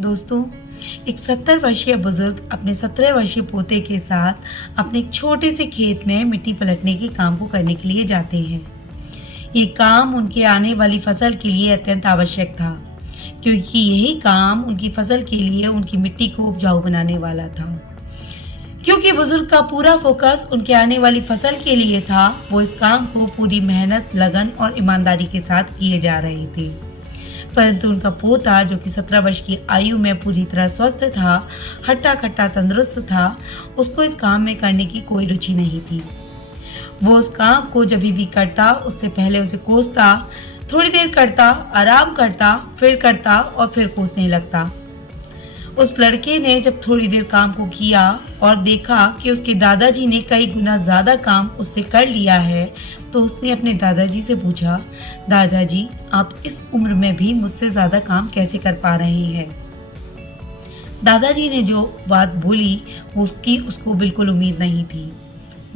दोस्तों, एक 70 वर्षीय बुजुर्ग अपने 17 वर्षीय पोते के साथ अपने एक छोटे से खेत में मिट्टी पलटने के काम को करने के लिए जाते हैं। ये काम उनके आने वाली फसल के लिए अत्यंत आवश्यक था, क्योंकि यही काम उनकी फसल के लिए उनकी मिट्टी को उपजाऊ बनाने वाला था। क्योंकि बुजुर्ग का पूरा फोकस उनके आने वाली फसल के लिए था, वो इस काम को पूरी मेहनत, लगन और ईमानदारी के साथ किए जा रहे थे। परंतु उनका पोता, जो कि 17 वर्ष की आयु में पूरी तरह स्वस्थ था, हट्टा-कट्टा तंदुरुस्त था, उसको इस काम में करने की कोई रुचि नहीं थी। वो उस काम को जब भी करता, उससे पहले उसे कोसता, थोड़ी देर करता, आराम करता, फिर करता और फिर कोसने लगता। उस लड़के ने जब थोड़ी देर काम को किया और देखा कि उसके दादाजी ने कई गुना ज्यादा काम उससे कर लिया है, तो उसने अपने दादाजी से पूछा, दादाजी, आप इस उम्र में भी मुझसे ज्यादा काम कैसे कर पा रहे हैं? दादाजी ने जो बात बोली उसकी उसको बिल्कुल उम्मीद नहीं थी।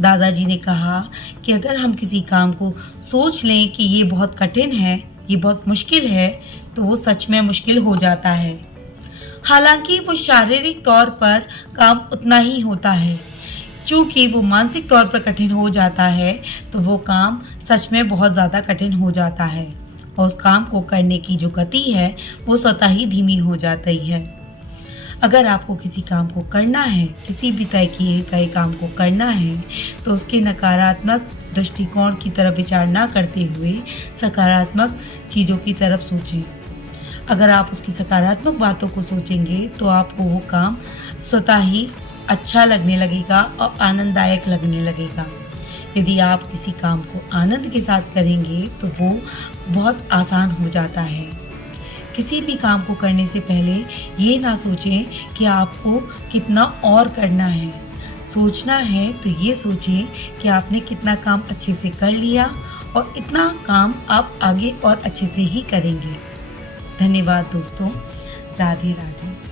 दादाजी ने कहा कि अगर हम किसी काम को सोच लें कि ये बहुत कठिन है, ये बहुत मुश्किल है, तो वो सच में मुश्किल हो जाता है। हालांकि वो शारीरिक तौर पर काम उतना ही होता है, चूंकि वो मानसिक तौर पर कठिन हो जाता है, तो वो काम सच में बहुत ज़्यादा कठिन हो जाता है और उस काम को करने की जो गति है वो स्वतः ही धीमी हो जाती है। अगर आपको किसी काम को करना है, किसी भी तय किए गए काम को करना है, तो उसके नकारात्मक दृष्टिकोण की तरफ विचार ना करते हुए सकारात्मक चीज़ों की तरफ सोचें। अगर आप उसकी सकारात्मक बातों को सोचेंगे तो आपको वो काम स्वतः ही अच्छा लगने लगेगा और आनंददायक लगने लगेगा। यदि आप किसी काम को आनंद के साथ करेंगे तो वो बहुत आसान हो जाता है। किसी भी काम को करने से पहले ये ना सोचें कि आपको कितना और करना है। सोचना है तो ये सोचें कि आपने कितना काम अच्छे से कर लिया और इतना काम आप आगे और अच्छे से ही करेंगे। धन्यवाद दोस्तों। राधे राधे।